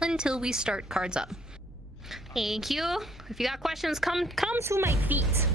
until we start cards up. Thank you. If you got questions, come to my feet.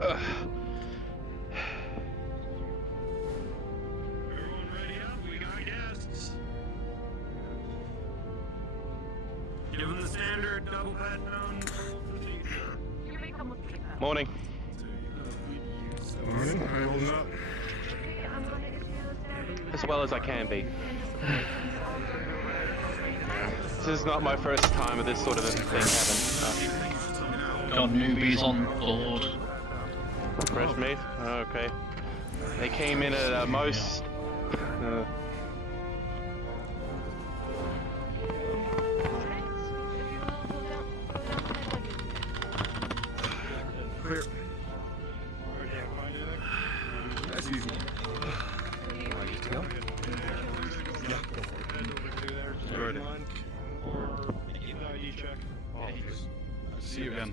ready up? We got guests. Give them the standard double pad down. Morning. Morning. How you holding up? As well as I can be. This is not my first time with this sort of thing happening. Got newbies on board. Fresh meat? Okay. They came in at most... Clear. That's easy. Go? Yeah, go for it. Good. See you again.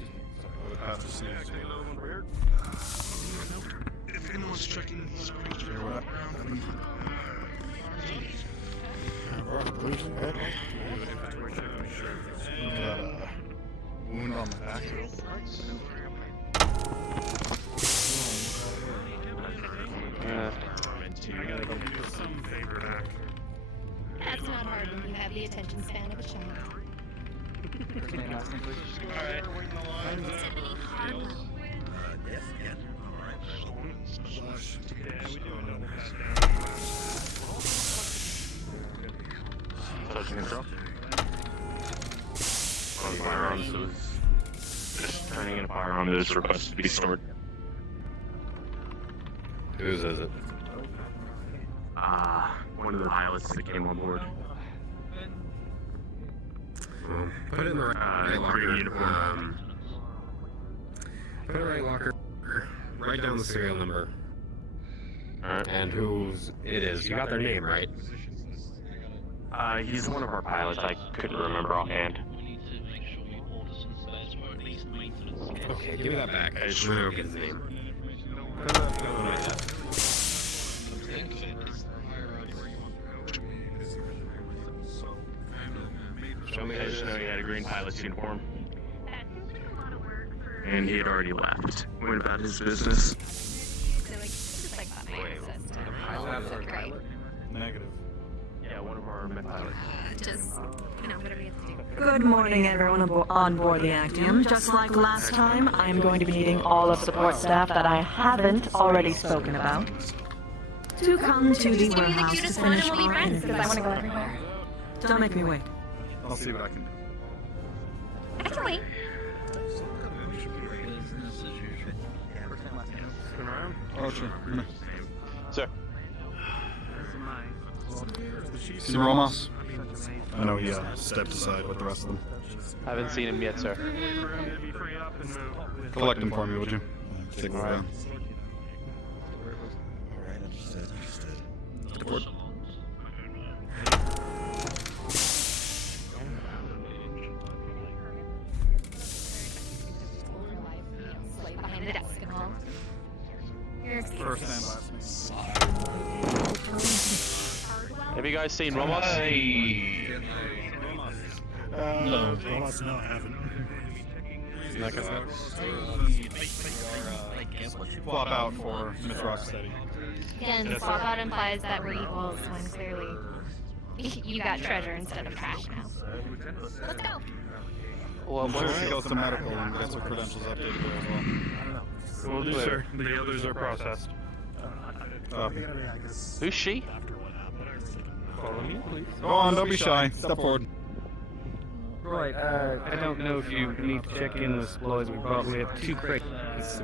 If anyone's checking the screen, what? Wound on the back. That's not hard when you have the attention span of a child. Touching himself. On firearms, so it's just turning in a firearm that is requested to be stored. Whose is it? One of the pilots that came on board. Put it in the right locker. Green uniform. Put it right locker. Write down the serial number. Alright. And whose it is. You got their name, right? He's one of our pilots. I couldn't remember offhand. Okay, give me that back. I just really don't get his name. I just know he had a green pilot's uniform. And he had already left. Went about his business. Great. Negative. Yeah, one of our men pilots. Just, whatever you have to do. Good morning, everyone on board the Actium. Just like last time, I am going to be needing all of support staff that I haven't already spoken about to come to the Just give me the warehouse to cutest one and finish we'll be our friends, because I want to go interviews. everywhere. Don't make me wait. I'll see what I can do. I can wait. Oh, sure. Sir. See Ramos? I know he stepped aside with the rest of them. Haven't seen him yet, sir. Collect him for me, would you? Take him down. Alright, understood. Report. Behind the desk and all. First and last name. Have you guys seen Ramos? No. Ramos, no, I haven't. Like I said. Swap out for Miss Rocksteady. Again, swap out implies that we're equals when clearly you got treasure instead of trash now. Let's go. Well, I'm sure she goes to medical and gets her credentials updated there as well. Will do, sir. The others are processed. who's she? Follow me, please. Go on, don't be shy. Step forward. Right, I don't know if you need to check in the supplies we brought. We have two crates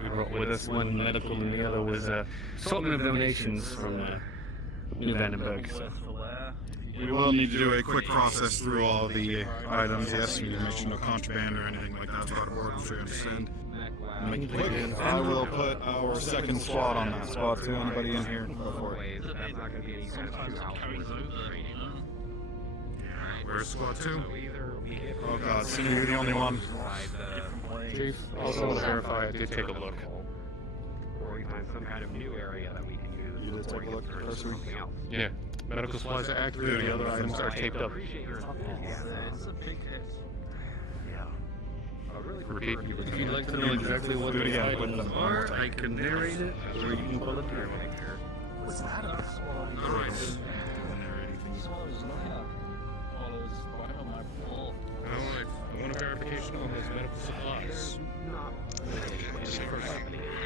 we brought with us. One medical and the other was assortment of donations from New Vandenberg. So. We will need to do a quick process through all the items. Yes, we need to make sure no contraband or anything like that's out of order. I'm sure you understand. Make it quick. I will put our second squad on that spot too. Anybody in here? Go for it. Where's squad 2? Oh god, so you're the only one. Chief, also want to verify I did take a look. Or we find some kind of new area that we can use. You did take a look, personally? Yeah, medical supplies are active, the other items are taped up. Appreciate your help. Yeah, it's a big hit. Yeah. repeat. If you'd like to know exactly what the items are, I can narrate it, or you can call it through. Alright. Alright, I want a verification on those medical supplies.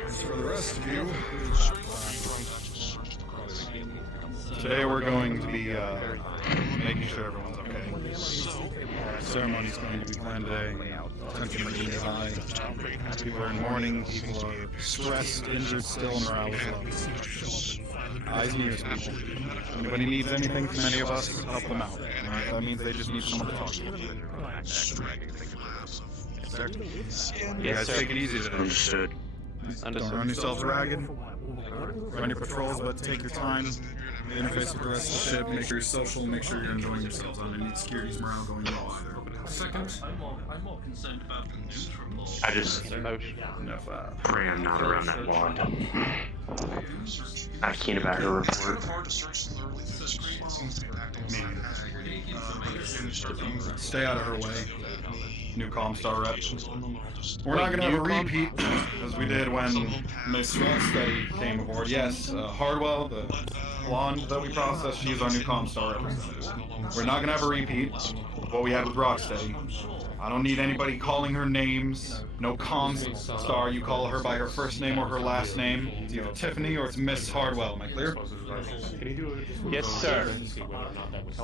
As for the rest of you, today we're going to be making sure everyone's okay. Ceremony's going to be planned today. Tension is really high. People are in mourning. People are stressed, injured, still, and morale is low. Eyes and ears, people. Anybody needs anything from any of us, help them out. Alright, that means they just need someone to talk to. You guys take it easy today. Understood. Don't run yourselves ragged. Run your patrols, but take your time. Interface with the rest of the ship. Make sure you're social. Make sure you're enjoying yourselves. I don't need security's morale going low either. Second, I'm more concerned about the neutral law. I just pray I'm not around that wand. I'm keen about her report. Stay out of her way. New Comstar rep. We're not going to have a repeat as we did when Miss Rocksteady came aboard. Yes, Hardwell, the blonde that we processed, she's our new Comstar representative. We're not going to have a repeat of what we had with Rocksteady. I don't need anybody calling her names. No Comstar. You call her by her first name or her last name. It's either Tiffany or it's Miss Hardwell. Am I clear? Yes, sir.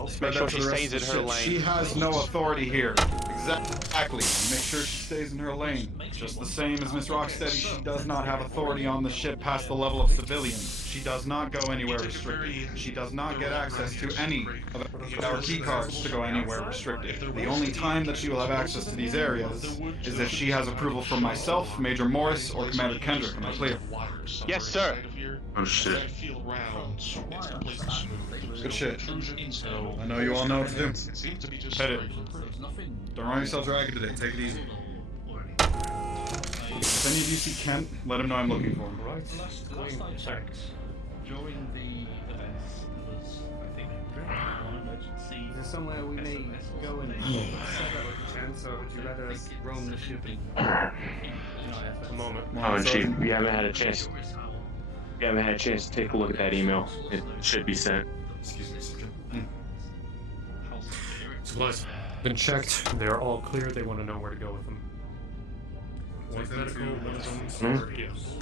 Spread Make sure that to she the rest stays of in the her ship. lane. She has no authority here. Exactly. Make sure she stays in her lane. Just the same as Miss Rocksteady, she does not have authority on the ship past the level of civilians. She does not go anywhere restricted. She does not get access to any of our key cards to go anywhere restricted. The only time that she will have access to these areas is if she has approval from myself, Major Morris, or Commander Kendrick. Am I clear? Yes, sir. Oh shit. Good shit. I know you all know what to do. Head it. Don't run yourselves ragged today. Take it easy. If any of you see Kent, let him know I'm looking for him. During the events, there was, I think, one emergency. Is there somewhere we may go and set up a chance, or would you rather us roam the ship in A moment. Oh, and Chief, we haven't had a chance. We haven't had a chance to take a look at that email. It should be sent. Supplies been checked. They're all clear. They want to know where to go with them. one's medical, one's on Hmm? yes.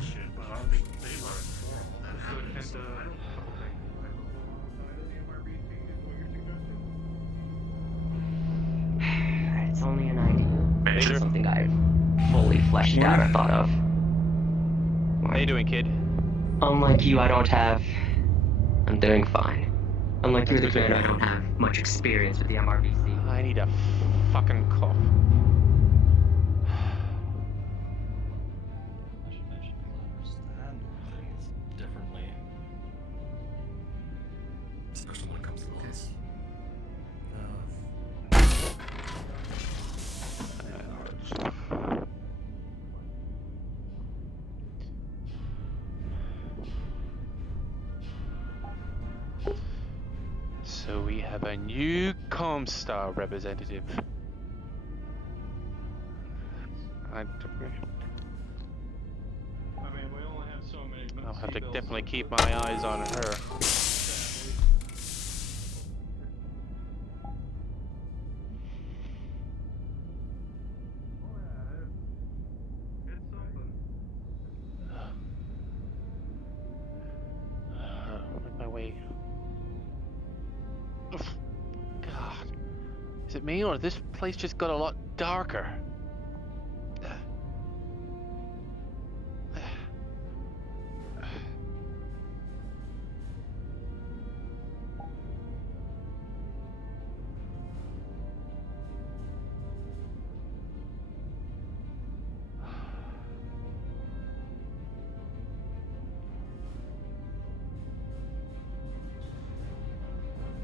It's only an idea. Major? Something I've fully fleshed out or thought of. How you doing, kid? Unlike you, I don't have... I'm doing fine. Unlike you, the kid, I don't have much experience with the MRVC. I need a fucking cough. Differently. Especially when it comes to the case. So we have a new Comstar representative. I mean, we only have so many. I'll have to definitely keep my eyes on her. Make my way. God, is it me or this place just got a lot darker?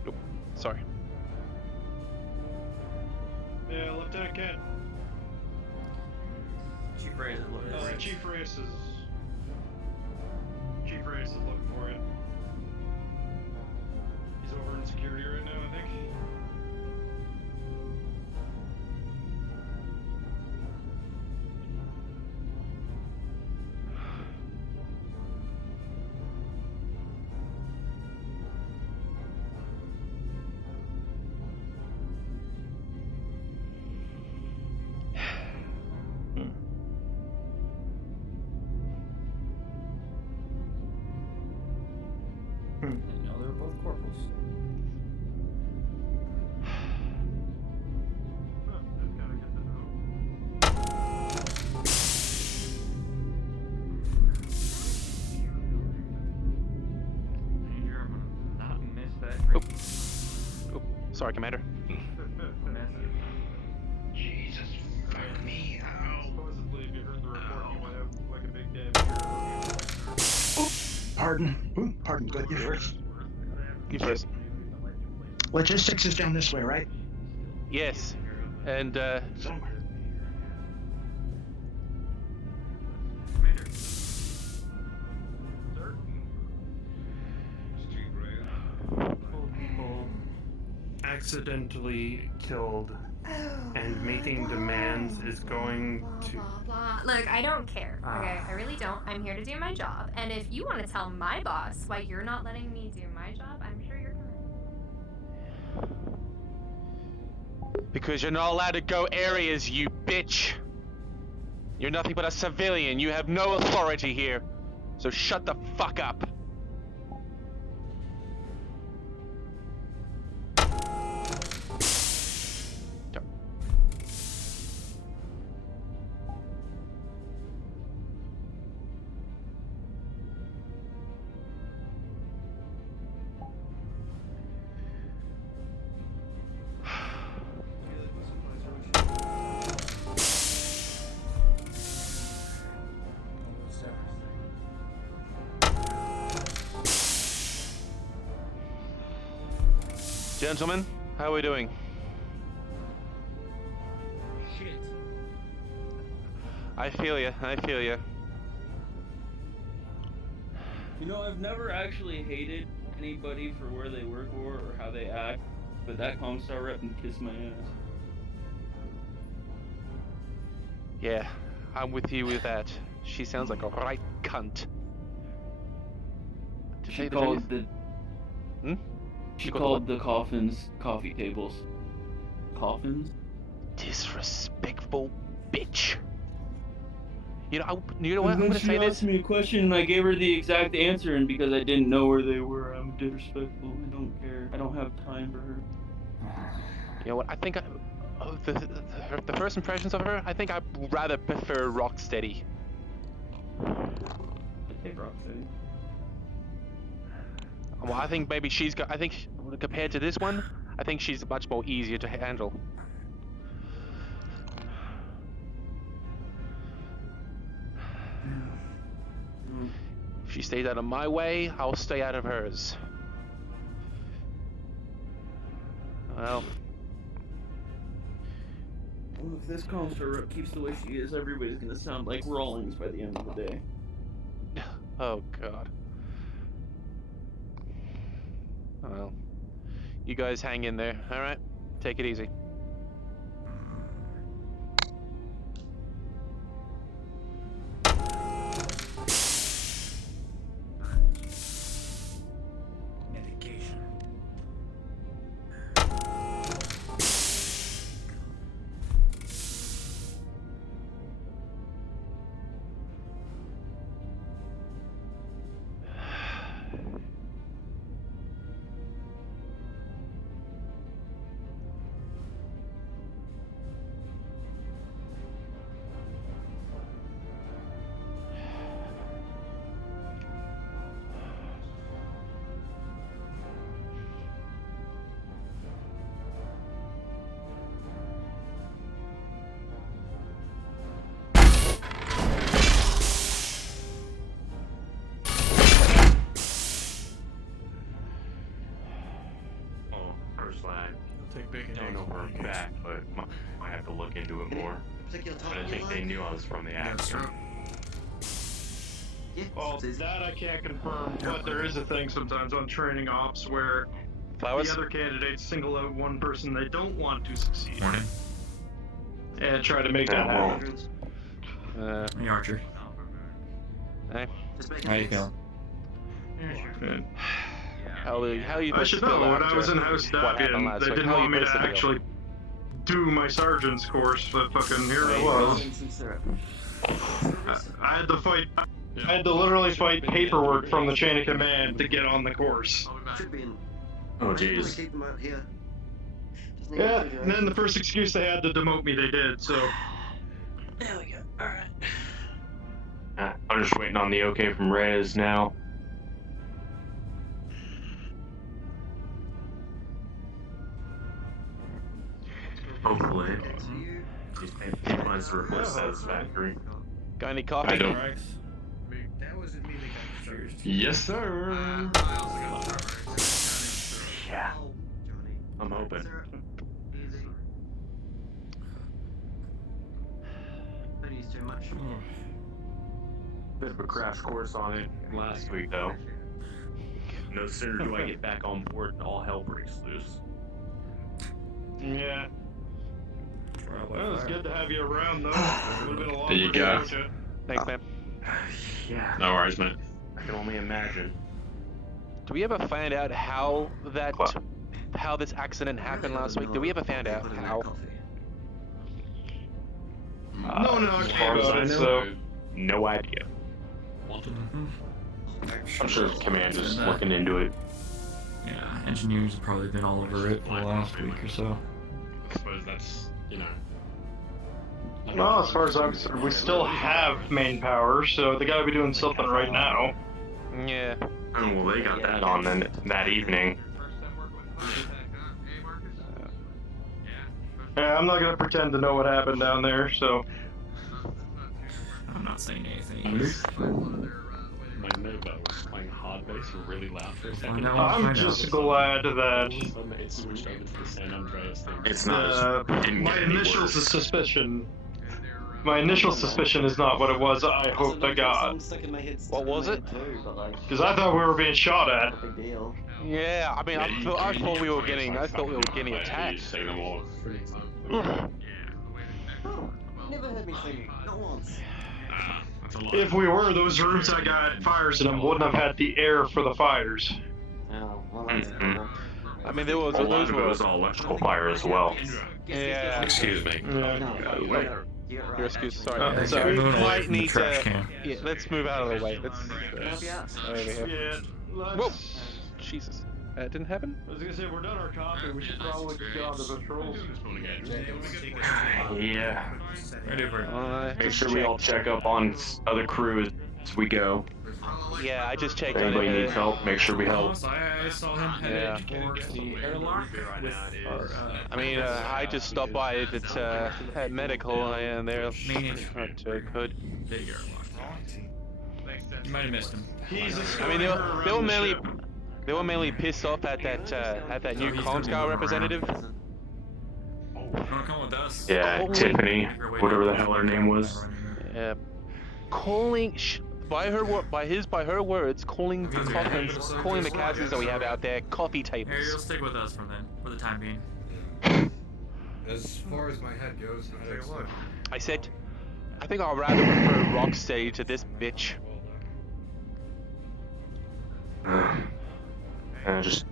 Nope, sorry. Yeah, Lieutenant Kent. Chief Reyes is looking for you. Chief Reyes is looking for you. He's over in security right now, I think. corporals. You're gonna not miss that. Oh, sorry, Commander. Jesus, fuck me. Supposedly, if you heard the report, you might have like a big damage. Pardon. Ooh, pardon. Good. You first. You first. Logistics is down this way, right? Yes. And, Somewhere. People accidentally killed, and making demands is going to. Blah. Look, I don't care. Okay, I really don't. I'm here to do my job. And if you want to tell my boss why you're not letting me do my job, I'm sure you're gonna. because you're not allowed to go areas, you bitch. You're nothing but a civilian. You have no authority here. So shut the fuck up. Gentlemen, how are we doing? Shit. I feel you. I feel you. You know, I've never actually hated anybody for where they work for or how they act, but that Comstar rep can kiss my ass. Yeah, I'm with you with that. She sounds like a right cunt. To She say the called truth- the... She called the coffins coffee tables. Coffins? Disrespectful bitch. You know what? I'm And then gonna she say asked this. me a question and I gave her the exact answer, and because I didn't know where they were, I'm disrespectful. I don't care. I don't have time for her. You know what? I think the first impressions of her, I think I rather prefer Rocksteady. I take Rocksteady. Well, I think maybe she's got. I think compared to this one, I think she's much more easier to handle. If she stays out of my way, I'll stay out of hers. Well, If this Comstar rep keeps the way she is, everybody's gonna sound like Rawlings by the end of the day. oh god. Well, you guys hang in there, alright? Take it easy. Medication. Take I don't know for a fact, but I have to look into it more. But I think they knew I was from the actor. Well, that I can't confirm, but there is a thing sometimes on training ops where the other candidates single out one person they don't want to succeed. Morning. And try to make that happen. Hey, Archer. Hey. How you feeling? Good. How you I should know, when I was in House Davian, they didn't want me to actually do my sergeant's course, but fucking here I was. I had to fight. I had to literally fight paperwork from the chain of command to get on the course. Oh jeez. Keep them out here. Yeah, and then the first excuse they had to demote me, they did, so. There we go. Alright. I'm just waiting on the okay from Reyes now. Hopefully. He finds the report satisfactory. Got any coffee? I don't. That wasn't me that got first. Yes, sir. Yeah. I'm hoping. Don't use too much. Bit of a crash course on it last week, though. No sooner do I get back on board and all hell breaks loose. Yeah. Well, it was good to have you around, though. It would have been a lot There you go. Thanks, man. Yeah. No worries, man. I can only imagine. Do we ever find out how this accident happened last week? Did we ever find out how? No, as far as I know, no idea. I'm sure command is looking into it. Yeah, engineers have probably been all over it for the last week or so. I suppose that's, you know. Well, as far as I'm concerned, we still have main power, so they gotta be doing something right now. Yeah. Oh, well, they got that on then that evening. Yeah, I'm not gonna pretend to know what happened down there, so. I'm not saying anything. My neighbor was playing hard bass really loud for a second. I'm just glad that It switched over to the San Andreas thing. It's not my initial suspicion. My initial suspicion is not what it was. I hope I got. What was it? Because I thought we were being shot at. Yeah, I mean, I thought we were getting attacked. Never heard me sing. Not once. If we were, those rooms that got fires in them wouldn't have had the air for the fires. Oh, well, that's I mean, there was a lot of it was all electrical fire as well. Yeah. Excuse me. Your excuse, sorry. Okay. So we might need to. can. Yeah, let's move out of the way. Let's. Over here. Yeah, Whoa! Jesus. That didn't happen? I was gonna say, we're done our coffee, we should probably get on the patrols. Yeah. Ready for it. Make sure we all check up on other crews as we go. Yeah, I just checked If on anybody it. needs help, make sure we help. I saw him headed towards the airlock with our, I mean, I just stopped by it at medical, and they're not good. big airlock. You might have missed him. I mean, they were mainly pissed off at that new Comscar representative. Wanna come with us? Yeah, Tiffany, whatever the hell her name was. Yeah, calling by her words, calling the coffins, calling the cabins that we have out there coffee tables. Here, you'll stick with us for the time being. As far as my head goes, I tell you what. I said, I think I'd rather prefer Rocksteady to this bitch. Just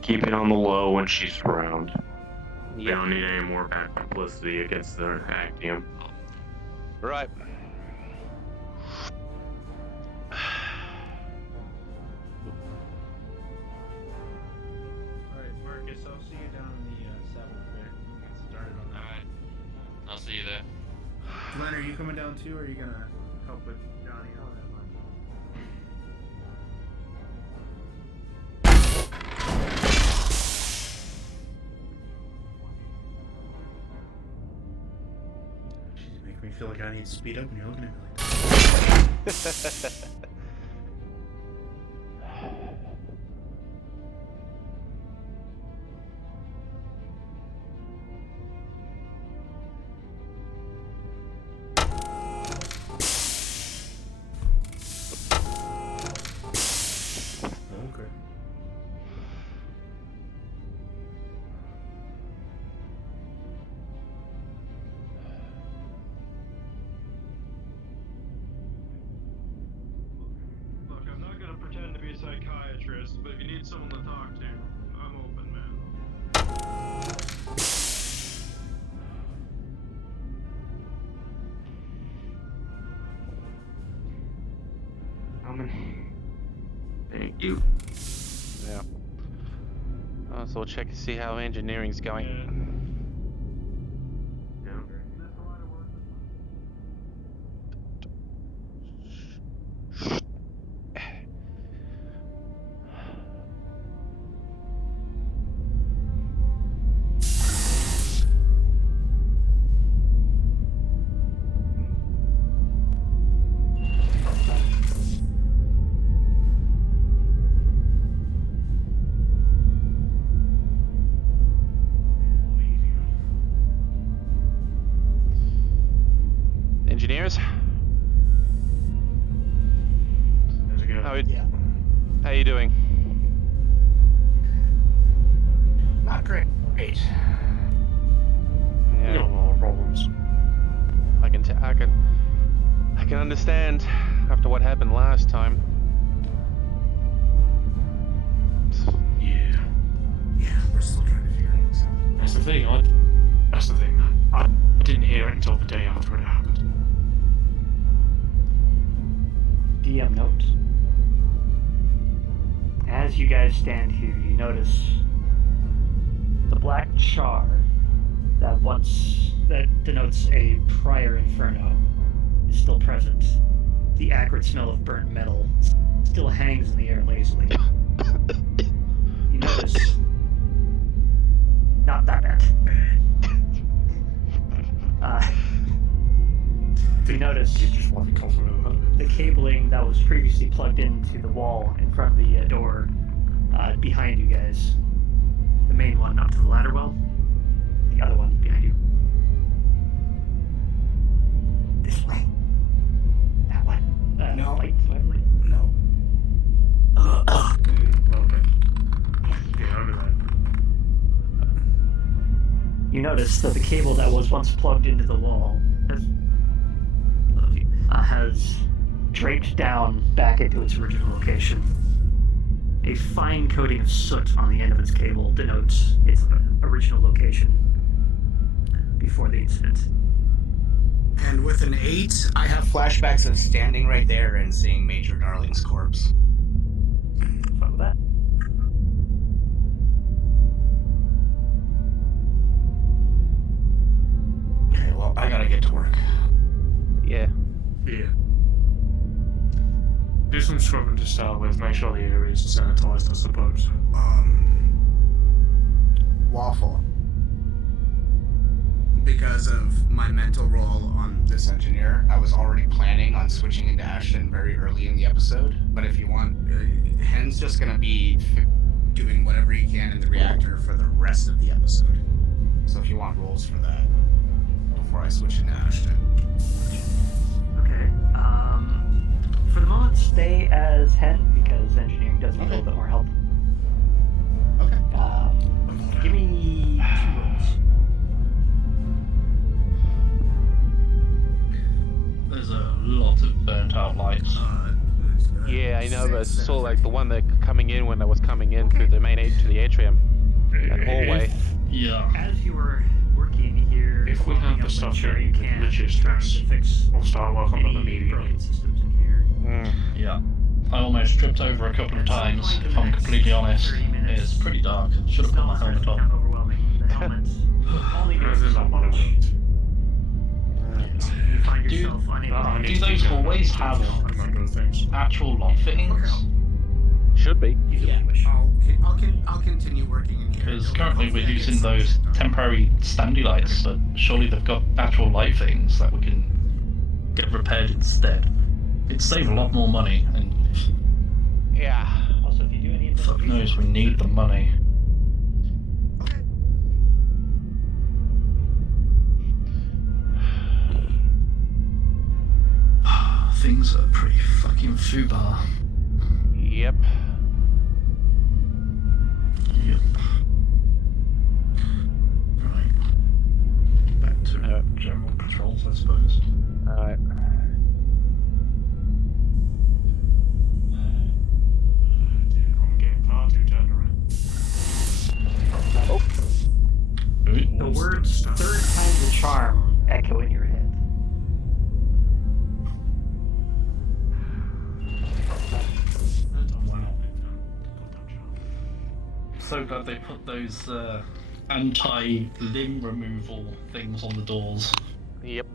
keep it on the low when she's around. We don't need any more bad publicity against the Actium. Right. Alright, Marcus, I'll see you down in the 7th there. We'll get started on that. Alright. I'll see you there. Glenn, are you coming down too, or are you gonna help with Johnny? You make me feel like I need to speed up when you're looking at me like that. Okay. Look, I'm not gonna pretend to be a psychiatrist, but if you need someone to talk to, I'm open, man. Thank you. Yeah. So we'll check and see how engineering's going. Engineers? How you doing? Not great. Yeah. We got a lot of problems. I can understand after what happened last time. Yeah. Yeah, we're still trying to figure things out. That's the thing. I didn't hear it until the day after it happened. DM notes. As you guys stand here, you notice the black char that denotes a prior inferno is still present. The acrid smell of burnt metal still hangs in the air lazily. You notice... Not that bad. You notice the cabling that was previously plugged into the wall in front of the door behind you guys. The main one up to the ladder well. The other one behind you. This way. That one. No. Light. No. You notice that the cable that was once plugged into the wall has draped down back into its original location. A fine coating of soot on the end of its cable denotes its original location before the incident. And with an 8, I have flashbacks of standing right there and seeing Major Darling's corpse. Fine with that. Okay, well, I gotta get to work. Yeah. Yeah. Do some scrubbing to start with, make sure the area is sanitized, I suppose. Waffle. Because of my mental role on this engineer, I was already planning on switching into Ashton very early in the episode. But if you want, Hen's just gonna be doing whatever he can in the reactor for the rest of the episode. So if you want roles for that, before I switch into Ashton. Okay. For the moment, stay as Hen because engineering does need a little bit more help. Okay. Give me 2 rolls. There's a lot of burnt out lights. Yeah, I know, but I saw like the one that coming in when I was coming in through the main to the atrium. That hallway. Yeah. As you were working here, If we have the stuff here, you can logistics, we'll start working on them immediately. systems in here. Yeah. I almost tripped over a couple of times, if I'm completely honest. It's pretty dark. Should have put my helmet on. Overwhelming. The helmet only As in on one of them. You find yourself unable Do those always have actual lock fittings? Should be. Yeah. I'll continue working in here. Because currently we're using those temporary standy lights, but surely they've got actual light fittings that we can get repaired instead. It'd save a lot more money, and yeah. Also, if you do any fuck knows, we need the money. Things are pretty fucking foobar. Yep. Yep. Right. Back to general patrols, I suppose. Alright. I'm getting far too turned around. Oh. The words "third time's a charm" echo in your head. so glad they put those anti-limb removal things on the doors. Yep.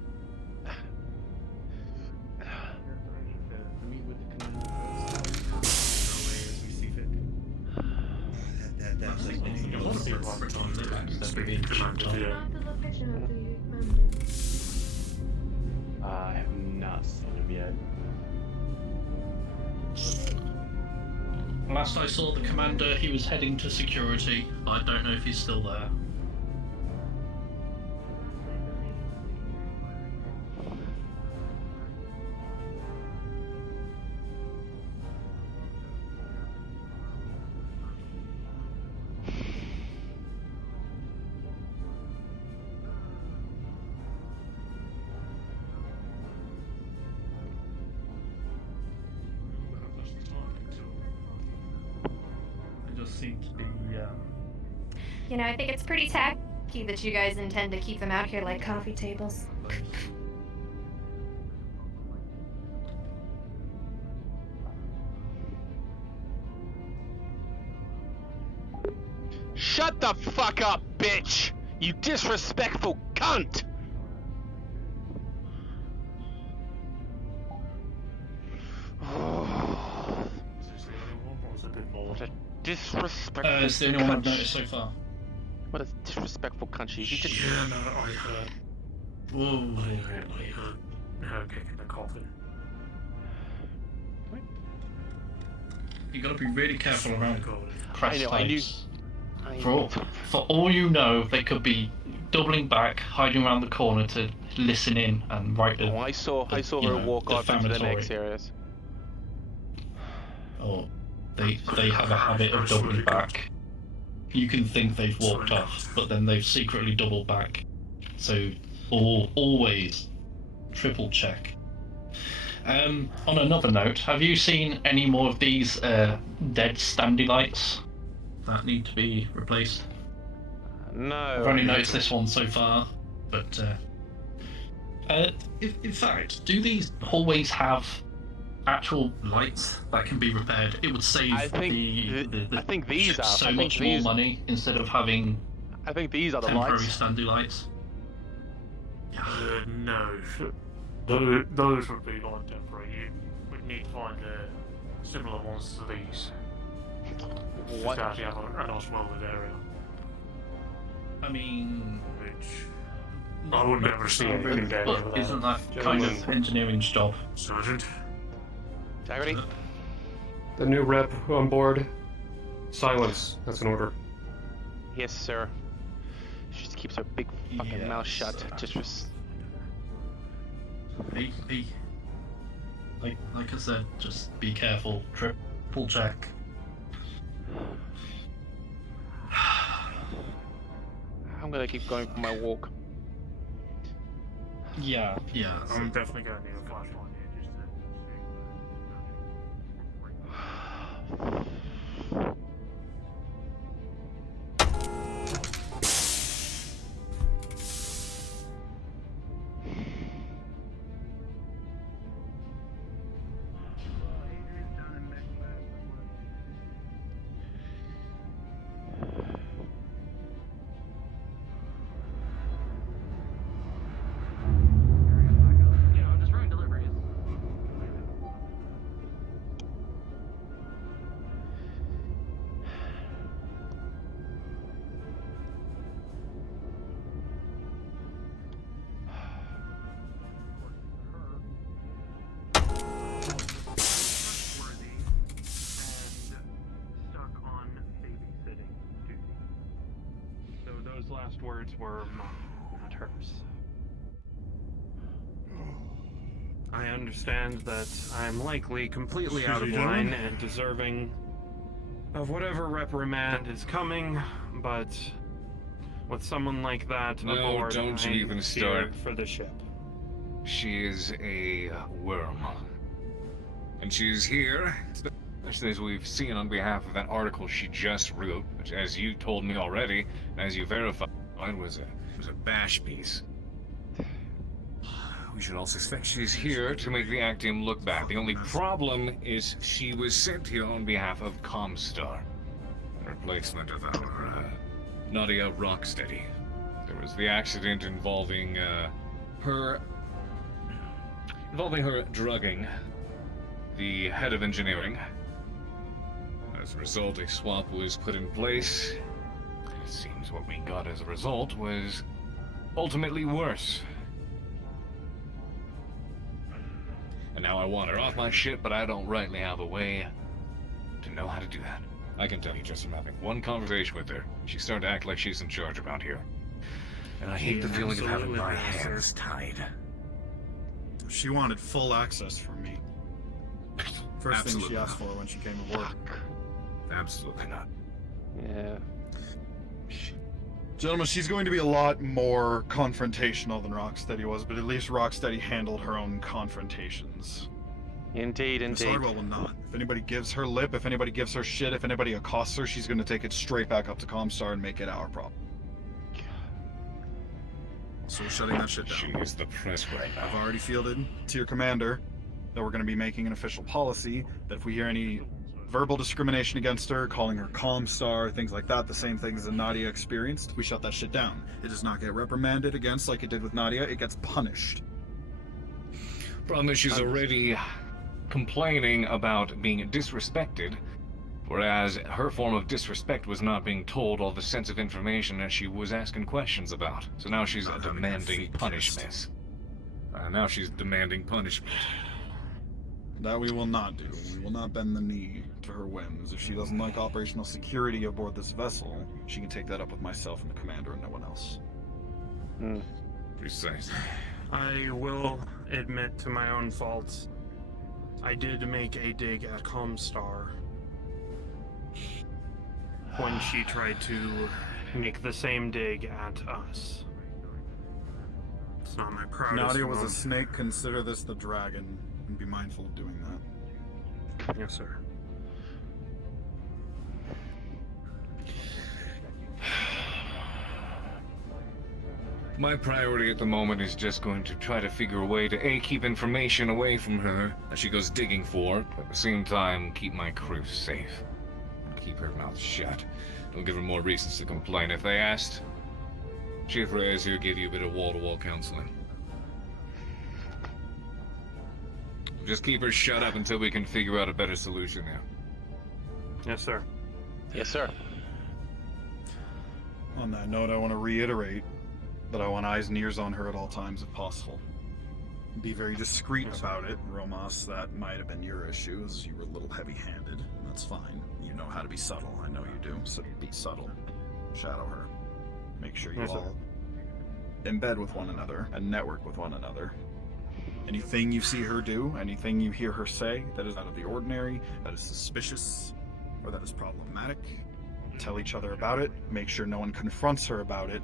That's like A lot of people have returned to I have not seen him yet. Last I saw the commander, he was heading to security, but I don't know if he's still there. Seem to be, You know, I think it's pretty tacky that you guys intend to keep them out here like coffee tables. Shut the fuck up, bitch! You disrespectful cunt! Disrespectful it's the only one I've cunt. noticed so far. What a disrespectful cunt she is. You just... Yeah, no, I heard. Whoa, I heard her kicking the coffin. You gotta be really careful around press I knew. types. For all you know, they could be doubling back, hiding around the corner to listen in and write. I saw her walk off into the next areas. Or they have a habit of doubling back. You can think they've walked off, but then they've secretly doubled back. So always triple check. On another note, have you seen any more of these dead standy lights that need to be replaced? No. I've only noticed this one so far, but in fact, do these hallways have actual lights that can be repaired? It would save I think these ship are so much more money instead of having. I think these are the temporary lights. standy lights. No. Those would be like temporary. We'd need to find similar ones to these. What? Just actually have an osmolar area. I mean, I would never see anything dead over but there. isn't that kind of engineering's job? Sergeant? Integrity? The new rep on board. Silence. That's an order. Yes, sir. She just keeps her big fucking mouth shut. Just like I said, just be careful. Triple check. I'm gonna keep going for my walk. Yeah. I'm definitely gonna need a flashlight. Those last words were mine, not hers. I understand that I'm likely completely out of line and deserving of whatever reprimand is coming, but with someone like that aboard, don't I you even fear start. for the ship. She is a worm. And she's here, especially as we've seen on behalf of that article she just wrote, which, as you told me already, and as you verified, was a bash piece. We should all suspect she's here to make the Actium look bad. The only problem is she was sent here on behalf of Comstar. replacement of our Nadia Rocksteady. There was the accident involving her drugging the head of engineering. As a result, a swap was put in place. It seems what we got as a result was ultimately worse. And now I want her off my ship, but I don't rightly have a way to know how to do that. I can tell you just from having one conversation with her, she's starting to act like she's in charge around here. And I hate the feeling of having my hands tied. She wanted full access from me. First thing she asked for when she came aboard. Absolutely not. Yeah. Gentlemen, she's going to be a lot more confrontational than Rocksteady was, but at least Rocksteady handled her own confrontations. Indeed, Miss indeed. Hardwell will not. If anybody gives her lip, if anybody gives her shit, if anybody accosts her, she's going to take it straight back up to Comstar and make it our problem. So we're shutting that shit down. She's the press right now. I've already fielded to your commander that we're going to be making an official policy that if we hear any verbal discrimination against her, calling her Comstar, things like that, the same things that Nadia experienced, we shut that shit down. It does not get reprimanded against like it did with Nadia, it gets punished. Problem is she's already complaining about being disrespected, whereas her form of disrespect was not being told all the sensitive information that she was asking questions about. So now she's demanding punishment. Now she's demanding punishment. That we will not do. We will not bend the knee to her whims. If she doesn't like operational security aboard this vessel, she can take that up with myself and the commander and no one else. Precisely. I will admit to my own faults. I did make a dig at Comstar when she tried to make the same dig at us. It's not my proudest Nadia was a moment. snake, consider this the dragon, and be mindful of doing that. Yes, sir. My priority at the moment is just going to try to figure a way to A, keep information away from her that she goes digging for, but at the same time, keep my crew safe. Keep her mouth shut. Don't give her more reasons to complain if they asked. Chief Reyes here give you a bit of wall-to-wall counseling. Just keep her shut up until we can figure out a better solution there. Yes, sir. Yes, sir. On that note, I want to reiterate that I want eyes and ears on her at all times if possible. Be very discreet about it, Romas. That might have been your issue, as you were a little heavy-handed. That's fine. You know how to be subtle. I know you do. So be subtle. Shadow her. Make sure you all embed with one another and network with one another. Anything you see her do, anything you hear her say that is out of the ordinary, that is suspicious, or that is problematic, tell each other about it. Make sure no one confronts her about it.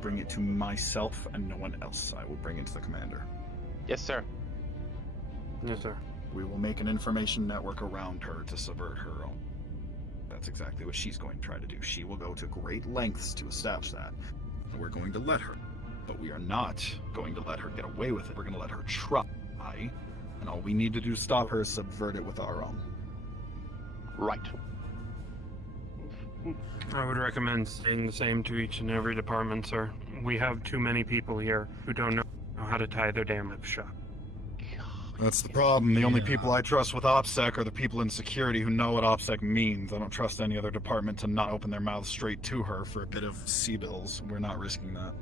Bring it to myself and no one else. I will bring it to the commander. Yes, sir. Yes, sir. We will make an information network around her to subvert her own. That's exactly what she's going to try to do. She will go to great lengths to establish that. And we're going to let her. But we are not going to let her get away with it. We're going to let her try. And all we need to do to stop her is subvert it with our own. Right. I would recommend saying the same to each and every department, sir. We have too many people here who don't know how to tie their damn lips shut. That's the problem. The only people I trust with OPSEC are the people in security who know what OPSEC means. I don't trust any other department to not open their mouths straight to her for a bit of C-bills. We're not risking that.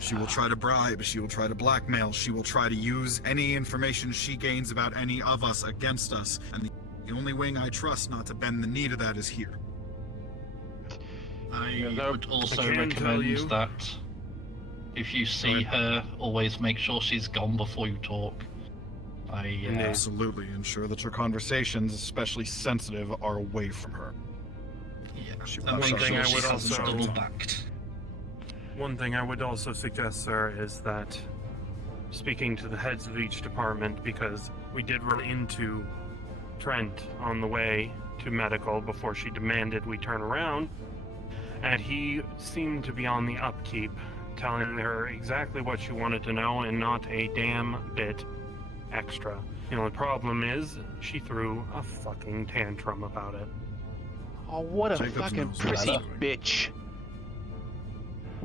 She will try to bribe, she will try to blackmail, she will try to use any information she gains about any of us against us. And the only wing I trust not to bend the knee to that is here. I would also recommend that if you see her, always make sure she's gone before you talk. Absolutely, ensure that your conversations, especially sensitive, are away from her. One thing I would also suggest, sir, is that speaking to the heads of each department, because we did run into Trent on the way to medical before she demanded we turn around, and he seemed to be on the upkeep, telling her exactly what she wanted to know and not a damn bit extra. The only problem is she threw a fucking tantrum about it. Oh, what a Jacobs fucking knows what prissy he's doing. bitch.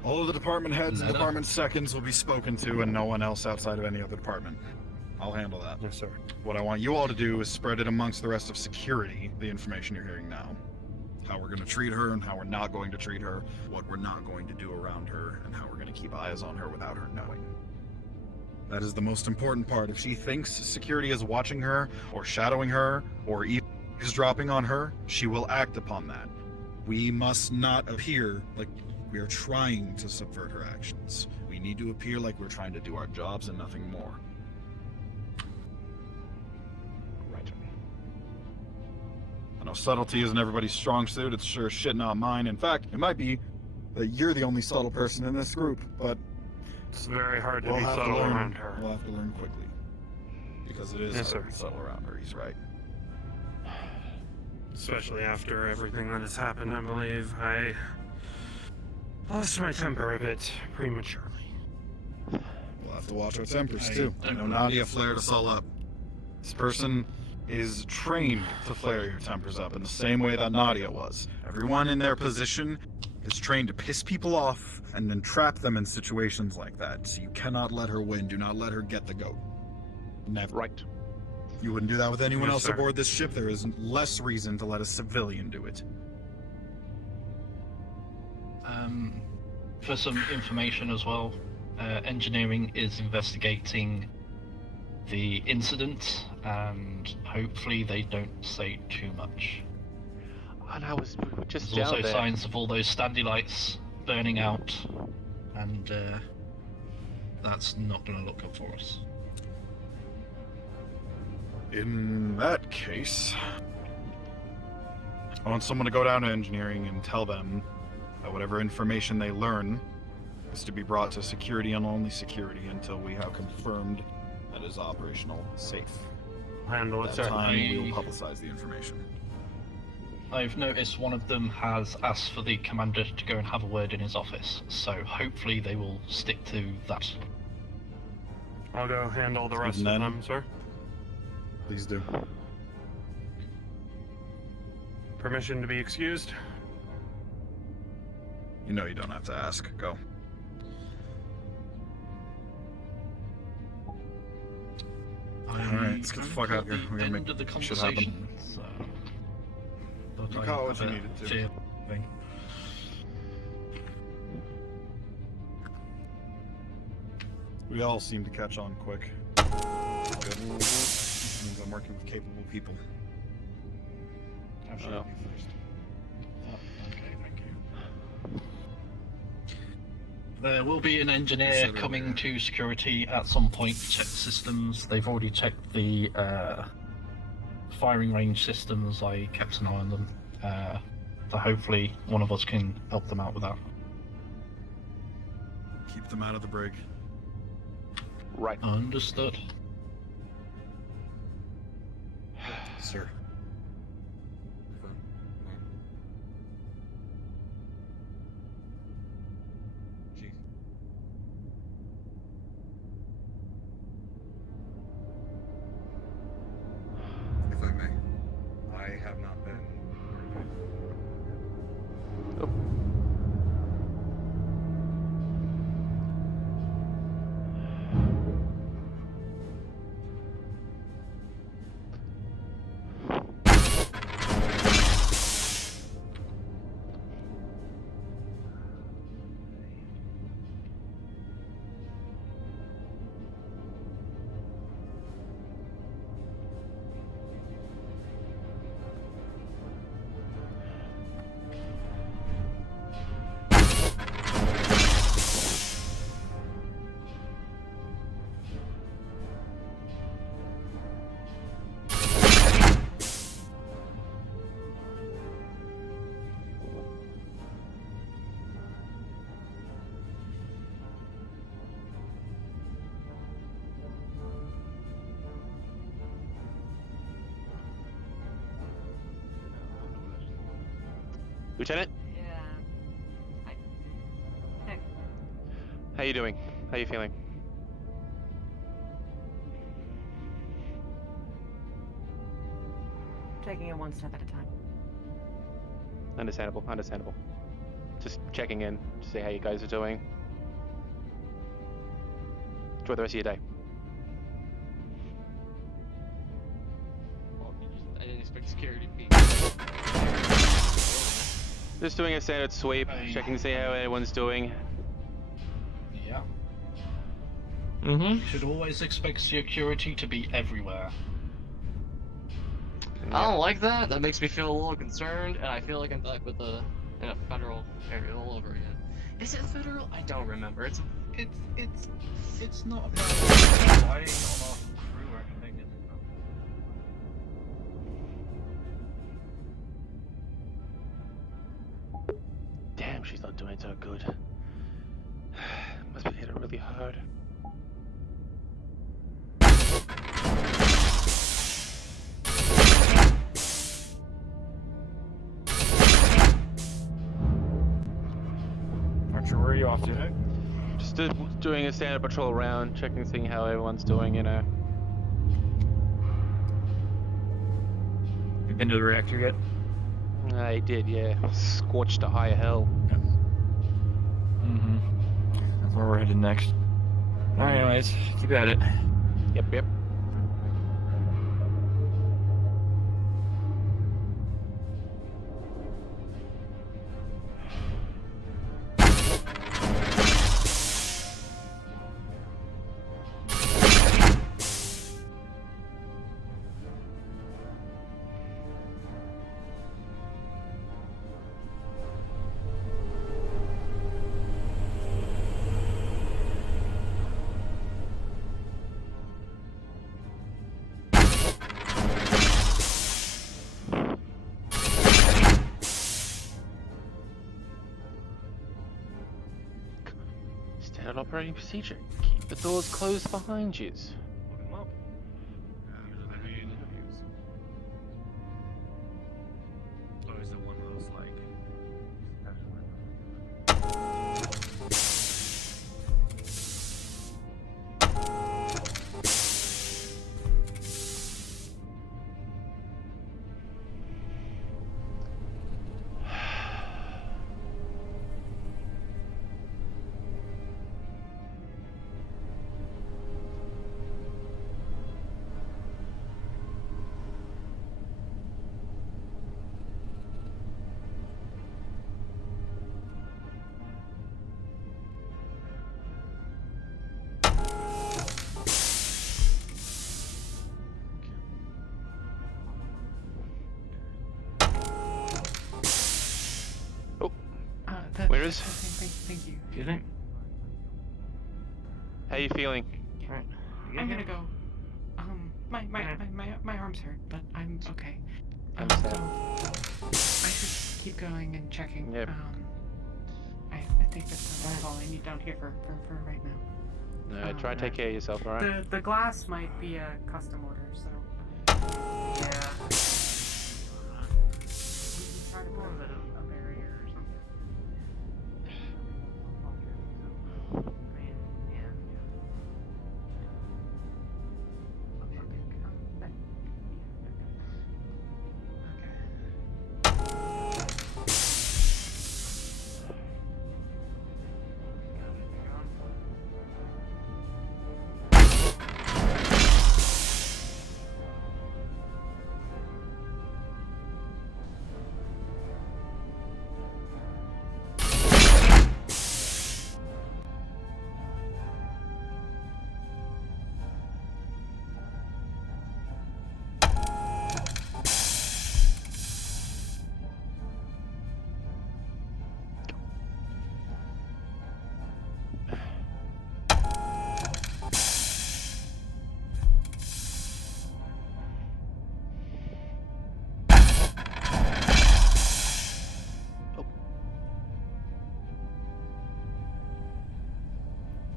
All of the department heads and Letter? department seconds will be spoken to, and no one else outside of any other department. I'll handle that. Yes, sir. What I want you all to do is spread it amongst the rest of security, the information you're hearing now. How we're going to treat her and how we're not going to treat her, what we're not going to do around her, and how we're going to keep eyes on her without her knowing. That is the most important part. If she thinks security is watching her, or shadowing her, or eavesdropping on her, she will act upon that. We must not appear like we are trying to subvert her actions. We need to appear like we're trying to do our jobs and nothing more. Right. I know subtlety isn't everybody's strong suit. It's sure as shit not mine. In fact, it might be that you're the only subtle person in this group, but It's very hard to we'll be have to subtle learn. around her. We'll have to learn quickly. Because it is Yes, sir. subtle around her, he's right. Especially after everything that has happened, I believe. I lost my temper a bit prematurely. We'll have to watch our tempers too. I know Nadia flared us all up. This person is trained to flare your tempers up in the same way that Nadia was. Everyone in their position is trained to piss people off and then trap them in situations like that. So you cannot let her win. Do not let her get the goat. Never. Right. You wouldn't do that with anyone Yes, else sir. aboard this ship. There is less reason to let a civilian do it. For some information as well, engineering is investigating the incident, and hopefully they don't say too much. And I was we were just There's down also there. signs of all those standy lights burning out, and that's not going to look good for us. In that case, I want someone to go down to engineering and tell them that whatever information they learn is to be brought to security and only security until we have confirmed that it is operational safe. Handle it, At sir. that time, we will publicize the information. I've noticed one of them has asked for the commander to go and have a word in his office, so hopefully they will stick to that. I'll go handle the rest And of then- them, sir. Please do. Permission to be excused? You know you don't have to ask. Go. Alright, let's get the fuck out of here. We're gonna End of the make shit happen. conversation. So, but You I caught what have you a needed to. clear thing. We all seem to catch on quick. Good. Means I'm working with capable people. Have Oh. you first. Okay, thank you. There will be an engineer coming to security at some point to check systems. They've already checked the firing range systems. I kept an eye on them. So hopefully one of us can help them out with that. Keep them out of the brig. Right. Understood. Sir. If I may, I have not been. Lieutenant, Hey. how you doing? How you feeling? Taking it one step at a time. Understandable, understandable. Just checking in to see how you guys are doing. Enjoy the rest of your day. I didn't expect security to be. Just doing a standard sweep, checking to see how everyone's doing. Yeah. Mm-hmm. You should always expect security to be everywhere. I don't like that. That makes me feel a little concerned, and I feel like I'm back in a federal area all over again. Is it federal? I don't remember. It's not about relying on our crew or anything. Damn, she's not doing so good. Must be hitting really hard. Archer, where are you off to? Just doing a standard patrol around, checking, seeing how everyone's doing, you know. You been to the reactor yet? I did, yeah. Scorched to high hell. Mm-hmm. That's where we're headed next. Alright, anyways, keep at it. Yep, yep. Standard operating procedure. Keep the doors closed behind you. Look 'em up. Or is it one of those like? Where is? Thank you. Excuse me? How you feeling? Right. I'm gonna go. My arms hurt, but I'm okay. So I should keep going and checking. Yep. I think that's all I need down here for right now. Try to take care of yourself, alright? The glass might be a custom order, so yeah. Try to put a barrier or something. I mean, yeah.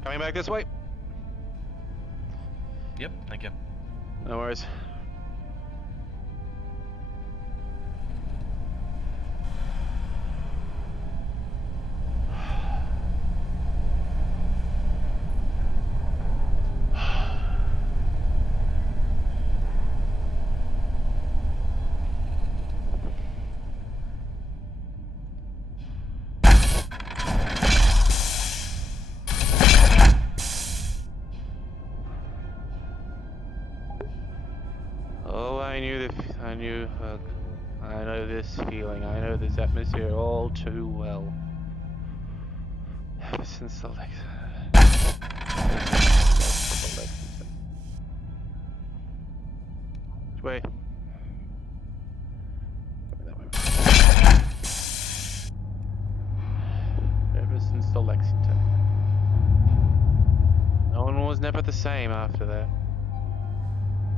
Coming back this way? Yep, thank you. No worries. I knew I know this feeling. I know this atmosphere all too well. Ever since the Lexington. Which way? That way. Ever since the Lexington. No one was never the same after that.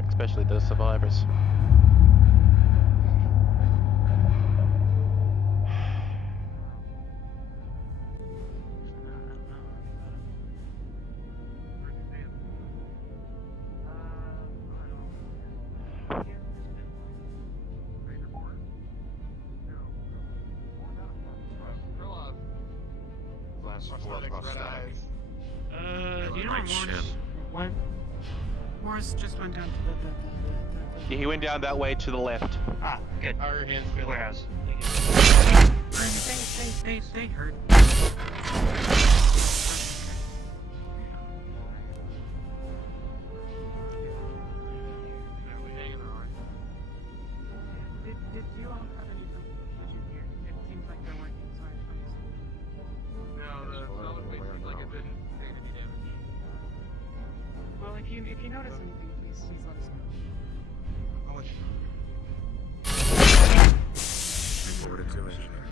Especially the survivors. You know what? Morris just went down to the Yeah, he went down that way to the left. Ah, good. Our hands for the warehouse. They hurt. Did you all have any confusion here? It seems like they're working, so I'm No, the solid waste seems like it didn't sustain any damage. Well, if you notice anything, please let us know. I'll let you know. Report it to engineer.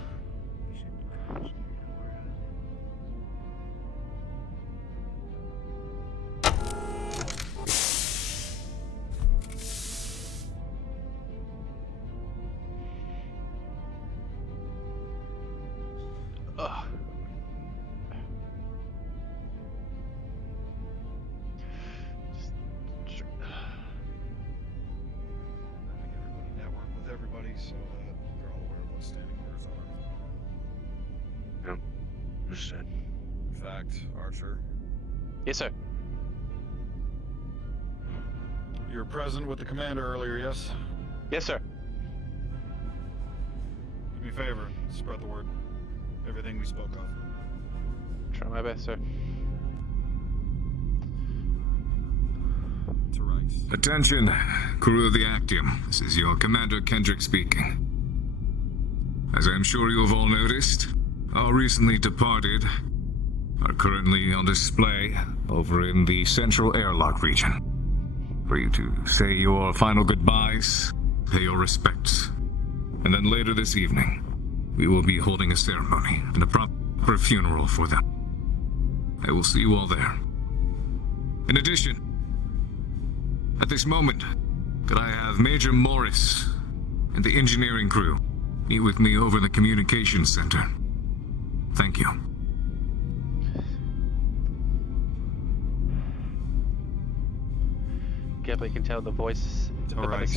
Ugh. Network with everybody so that they're all aware of what standing orders are. Yep. Understood. In fact, Archer, Yes, sir. you were present with the commander earlier, yes? Yes, sir. Do me a favor, spread the word. Everything we spoke of. Try my best, sir. To Rice. Attention, crew of the Actium. This is your Commander Kendrick speaking. As I'm sure you have all noticed, our recently departed are currently on display over in the central airlock region. For you to say your final goodbyes, pay your respects. And then later this evening, we will be holding a ceremony and a proper funeral for them. I will see you all there. In addition, at this moment, could I have Major Morris and the engineering crew meet with me over in the communications center? Thank you. Definitely can tell the voice. Alright.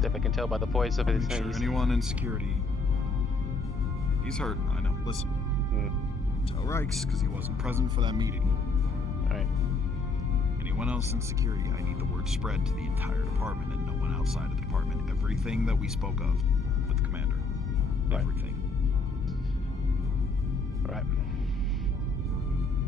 Definitely can tell by the voice of his Sure, anyone in security. He's hurt, I know. Listen. Tell Rikes, because he wasn't present for that meeting. Alright. Anyone else in security, I need the word spread to the entire department and no one outside of the department. Everything that we spoke of with the commander. Right. Everything. Right.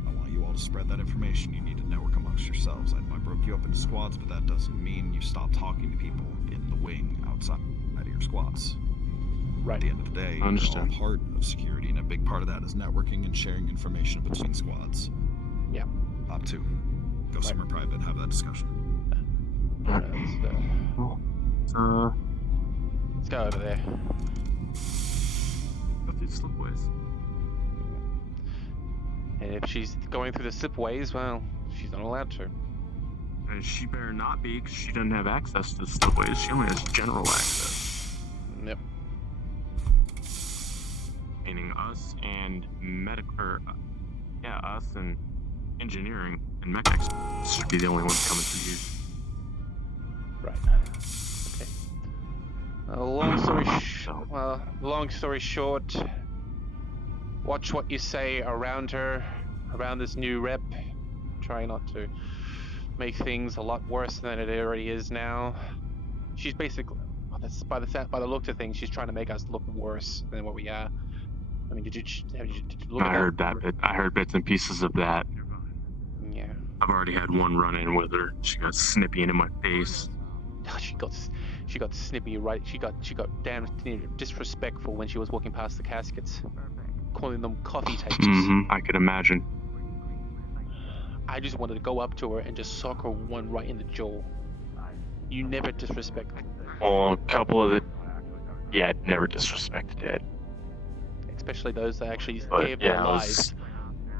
I want you all to spread that information. You need to network amongst yourselves. I broke you up into squads, but that doesn't mean you stop talking to people in the wing outside of your squads. Right. At the end of the day, it's all part of security, and a big part of that is networking and sharing information between squads. Yeah. Op 2. Go somewhere private, have that discussion. Let's go over there. Go through slipways. And if she's going through the slipways, well, she's not allowed to. And she better not be, because she doesn't have access to the slipways. She only has general access. Yep. Meaning us and us and engineering and mech experts should be the only ones coming through here. Right. Okay. Long story short, watch what you say around her, around this new rep. Try not to make things a lot worse than it already is now. She's basically, by the look of things, she's trying to make us look worse than what we are. I mean, did you look at I heard that. I heard bits and pieces of that. Yeah. I've already had one run-in with her. She got snippy into my face. She got snippy, right? She got damn disrespectful when she was walking past the caskets, calling them coffee takers. I could imagine. I just wanted to go up to her and just sock her one right in the jaw. You never disrespect. Well, a couple of the... Yeah, I'd never disrespect dead. Especially those that actually But, gave yeah, their I lives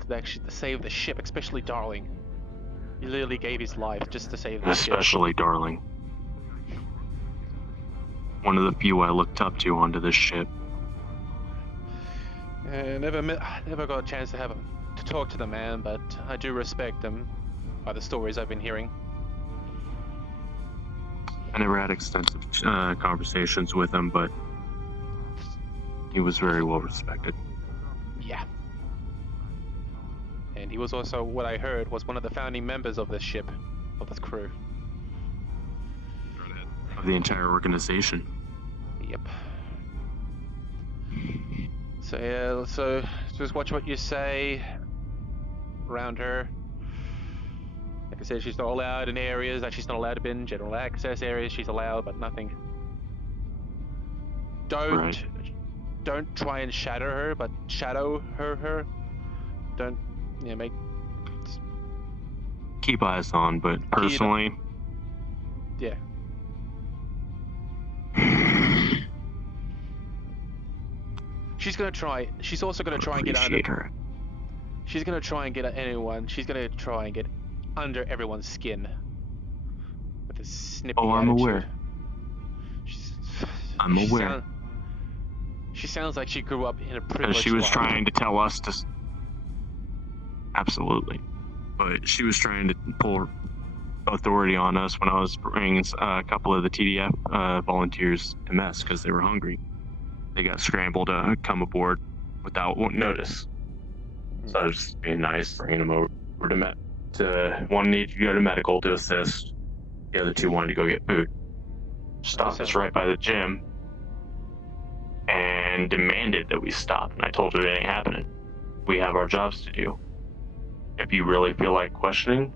was- to save the ship, especially Darling. He literally gave his life just to save the ship. Especially Darling. One of the few I looked up to onto this ship. Never got a chance to talk to the man, but I do respect him by the stories I've been hearing. I never had extensive conversations with him, but he was very well respected. Yeah. And he was also, what I heard, was one of the founding members of this ship, of this crew. Of the entire organization. Yep. So yeah, so just watch what you say around her. Like I said, she's not allowed in areas that she's not allowed to be in. General access areas she's allowed, but nothing. Don't try and shadow her, but shadow her. Don't, make. Keep eyes on, but personally, Yeah. She's gonna try. She's also gonna try and get under. appreciate her. She's gonna try and get at anyone. She's gonna try and get under everyone's skin with a snippy I'm attitude. aware. I'm aware. She sounds like she grew up in a Because privileged she was life. trying to tell us to. Absolutely. But she was trying to pull authority on us when I was bringing a couple of the TDF volunteers to mess because they were hungry. They got scrambled to come aboard without notice. So I was just being nice, bringing them over to one needed to go to medical to assist. The other two wanted to go get food. Stopped us right by the gym and demanded that we stop. And I told her it ain't happening. We have our jobs to do. If you really feel like questioning,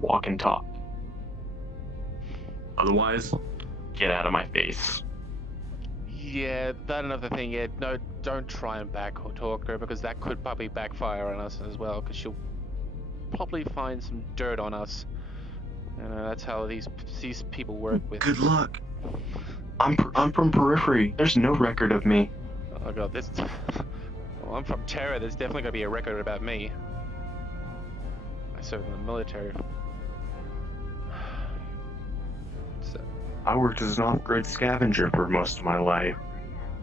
walk and talk. Otherwise, get out of my face. Yeah, that another thing. Yeah, no, don't try and back or talk to her because that could probably backfire on us as well. Because she'll probably find some dirt on us. That's how these people work with. Good luck. I'm from Periphery. There's no record of me. Oh god, this. Well, I'm from Terra. There's definitely gonna be a record about me. I served in the military. So. I worked as an off-grid scavenger for most of my life.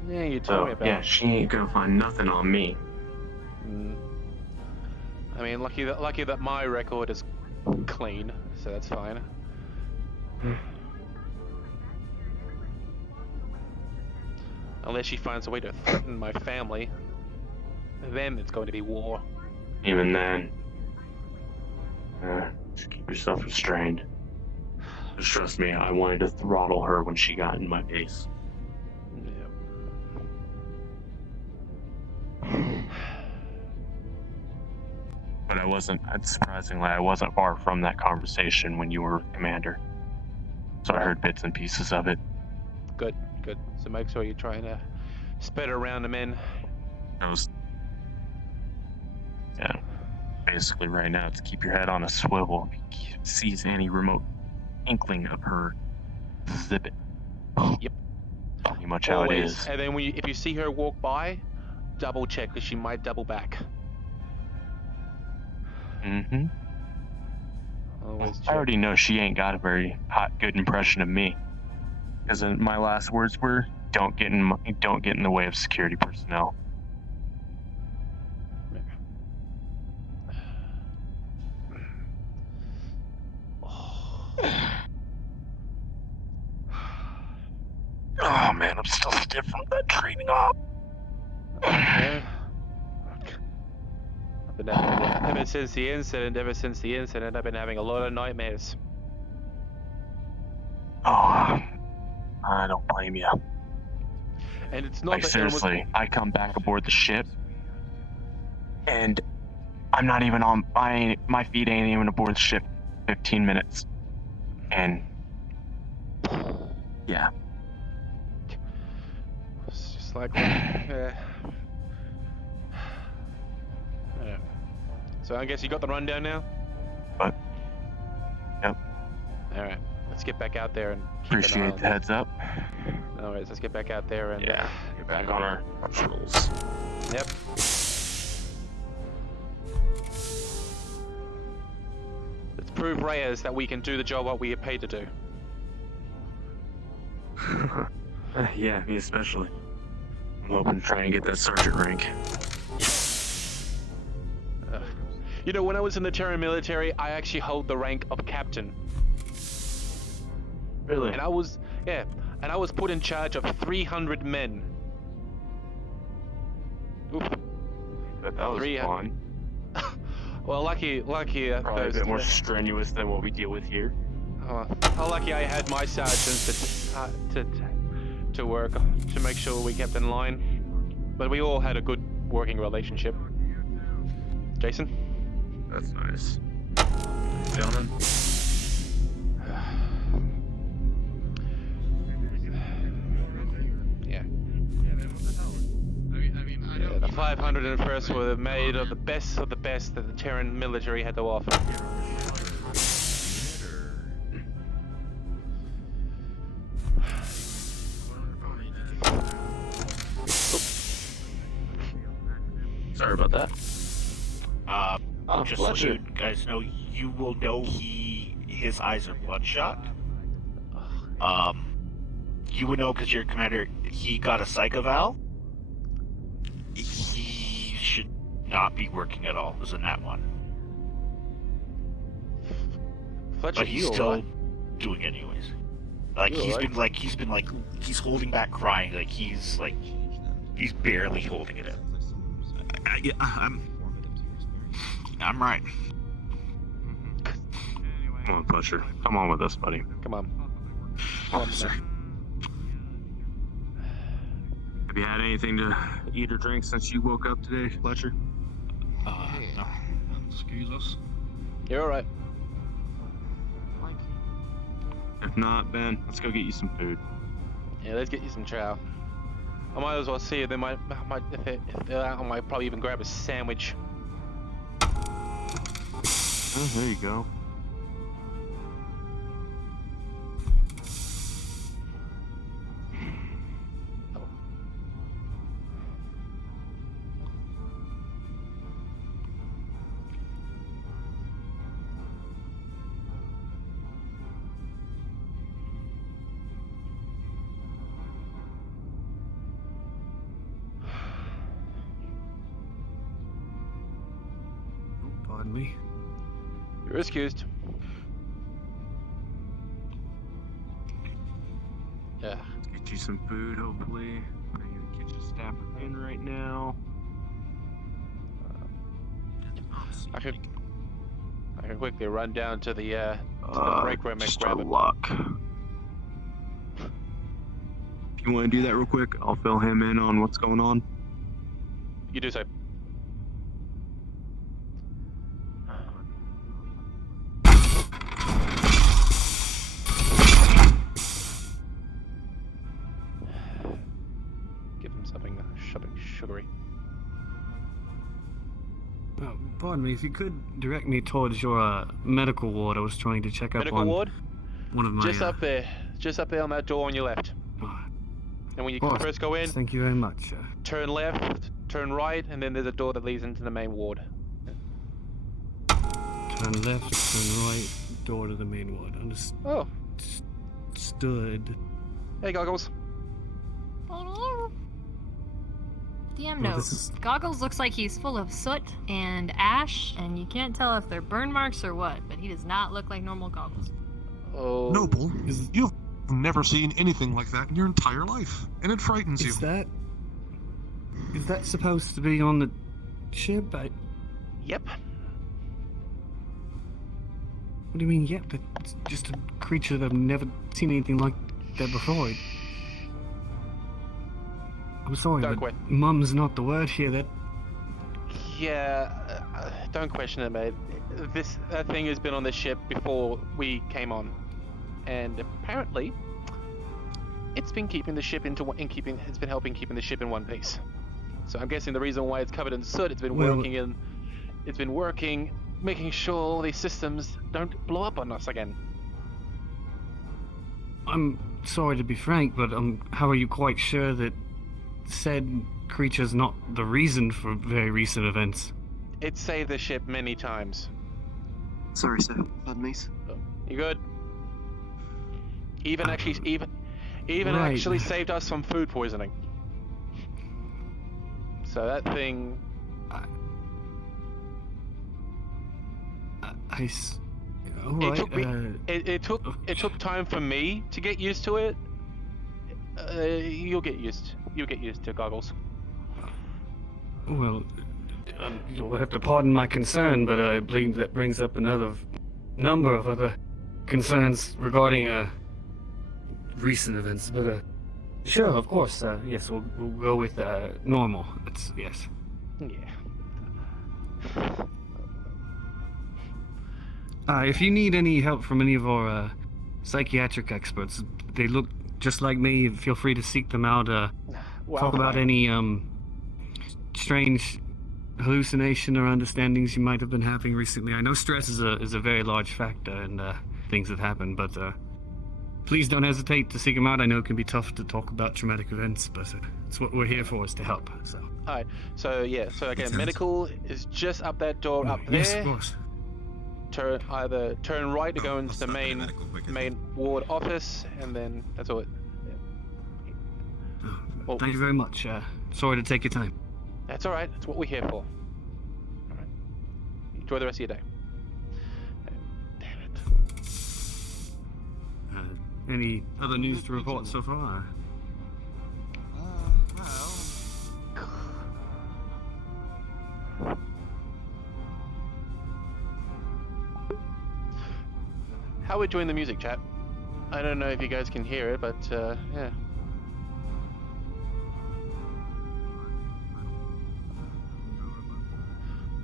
Yeah, you told me So, about. yeah, she ain't gonna find nothing on me. I mean, lucky that my record is clean, so that's fine. Unless she finds a way to threaten my family, then it's going to be war. Even then, just keep yourself restrained. Just trust me, I wanted to throttle her when she got in my face. But I wasn't, surprisingly, I wasn't far from that conversation when you were commander. So I heard bits and pieces of it. Good. So make sure you're trying to spread around the men. Yeah. Basically right now, it's keep your head on a swivel. If you sees any remote inkling of her, zip it. Yep. Pretty much how it Always. is. And then if you see her walk by, double check because she might double back. Mm-hmm. Always check. I already know she ain't got a very good impression of me. Because my last words were, don't get in the way of security personnel. Oh man, I'm still stiff from that training op. Yeah. I've been having, ever since the incident, I've been having a lot of nightmares. Oh, I don't blame you. And it's not Like that anyone was- seriously, I come back aboard the ship, and I'm not even on. My feet ain't even aboard the ship. 15 minutes, and yeah. It's just like, yeah. Yeah. So I guess you got the rundown now. But yep. All right, let's get back out there and keep an eye Appreciate on the heads up. No worries, let's get back out there and Yeah, get back on our patrols. Yep. Let's prove Reyes that we can do the job what we are paid to do. Yeah, me especially. I'm hoping to try and get that sergeant rank. You know, when I was in the Terran military, I actually hold the rank of captain. Really? And I was put in charge of 300 men. Oof. But that was fun. Well, lucky. Probably a bit more strenuous than what we deal with here. How lucky I had my sergeants to work to make sure we kept in line. But we all had a good working relationship. Jason? That's nice. Gentlemen? Yeah. Yeah, the 501st were made of the best that the Terran military had to offer. Sorry about that. Just so you guys know, you will know his eyes are bloodshot. You would know because your commander, he got a psych eval. He should not be working at all. Isn't that one? Fletcher, but he's still doing it anyways. Like he's holding back crying. He's barely holding it in. Yeah, I'm right. Come on, Fletcher. Come on with us, buddy. Come on. Officer. Have you had anything to eat or drink since you woke up today, Fletcher? No. Excuse us. You're alright. If not, Ben, let's go get you some food. Yeah, let's get you some chow. I might as well see if they might if they're out, I might probably even grab a sandwich. Oh, there you go. Pardon me. You're excused. Yeah. Let's get you some food, hopefully. I'm gonna get your staff in right now. I could quickly run down to the break room and just grab a it. luck. If you want to do that real quick, I'll fill him in on what's going on. You do so. Give him something sugary. Pardon me, if you could direct me towards your medical ward. I was trying to check up Medical on ward? one of my. Just up there on that door on your left. And when you Oh, first go in, thank you very much. turn left, turn right, and then there's a door that leads into the main ward. Turn left, turn right, door to the main ward. Oh. Understood. Hey, Goggles. DM Well, note. this is- Goggles looks like he's full of soot and ash, and you can't tell if they're burn marks or what, but he does not look like normal Goggles. Oh. Noble, you've never seen anything like that in your entire life, and it frightens you. Is that supposed to be on the ship? Yep. What do you mean, yep? It's just a creature that I've never seen anything like that before. I'm sorry, Dark but way. mum's not the word here. That Yeah, Don't question it, mate. That thing has been on the ship before we came on, and apparently, it's been keeping the ship it's been helping keeping the ship in one piece. So I'm guessing the reason why it's covered in soot, it's been working, making sure all these systems don't blow up on us again. I'm sorry to be frank, but how are you quite sure that said creature's not the reason for very recent events? It saved the ship many times. Sorry, sir. Pardon me. You good? Even actually right. actually saved us from food poisoning. So that thing. It took time for me to get used to it. You'll get used to goggles. Well, you'll have to pardon my concern, but I believe that brings up another number of other concerns regarding recent events. But sure, of course, yes, we'll go with normal. Yes. Yeah. If you need any help from any of our psychiatric experts, they look just like me. Feel free to seek them out. Talk about any strange hallucination or understandings you might have been having recently. I know stress is a very large factor in things that happen, but please don't hesitate to seek them out. I know it can be tough to talk about traumatic events, but it's what we're here for, is to help. So. Alright. So yeah. So again, medical is just up that door up there. Yes, of course. Turn right to go into the main ward office, and then that's all. Well, thank you very much. Sorry to take your time. That's all right. That's what we're here for. All right. Enjoy the rest of your day. Damn it. Any other news to report so far? How we're doing the music, chat? I don't know if you guys can hear it, but yeah.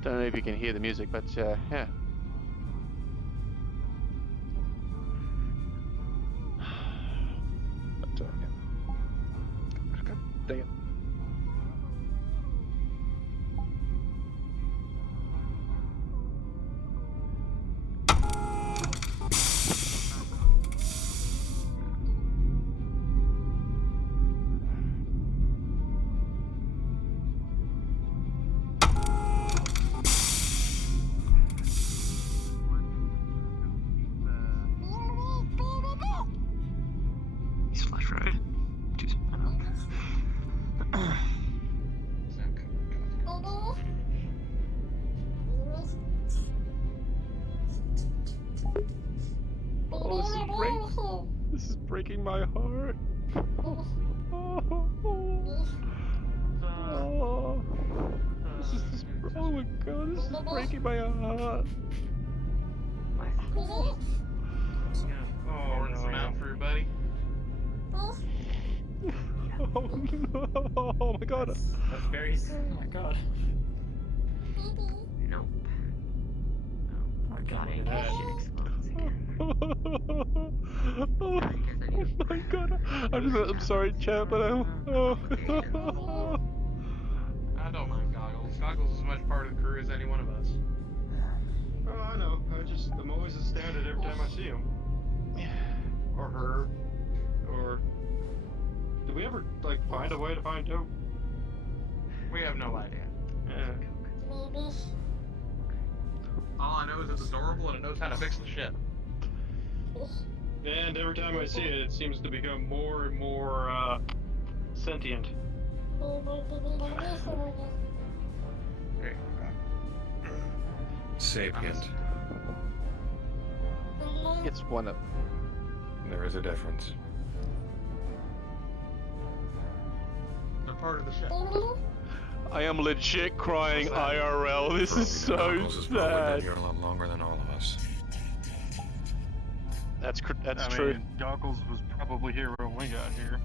Don't know if you can hear the music, but yeah. But, yeah. God dang it. This is breaking my heart. Oh my god, this is breaking my heart. Pouring some out for your buddy. Oh no! Oh my god! That's very. Oh my god. Nope. Oh my god! Oh my god! I'm sorry, chat, but I don't mind Goggles. Goggles is as much part of the crew as any one of us. Oh, I know. I'm always astounded every time I see him. Or her. Or... Did we ever, like, find a way to find Dope? We have no idea. Yeah. All I know is it's adorable and it knows how to fix the ship. And every time I see it, it seems to become more and more, sentient. Sapient. It's one of. There is a difference. They're part of the ship. I am legit crying IRL. This is so Goggles has probably been sad. here a lot longer than all of us. That's I true. mean, Goggles was probably here when we got here.